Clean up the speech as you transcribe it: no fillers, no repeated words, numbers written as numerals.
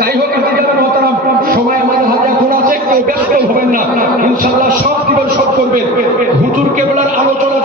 যাই হোক মহতারাম, সময় আমাদের হাতে এখন আছে, কেউ ব্যস্ত হবেন না, ইনশাআল্লাহ সব দিবেন, সব করবেন। হুজুর কেবলার আলোচনা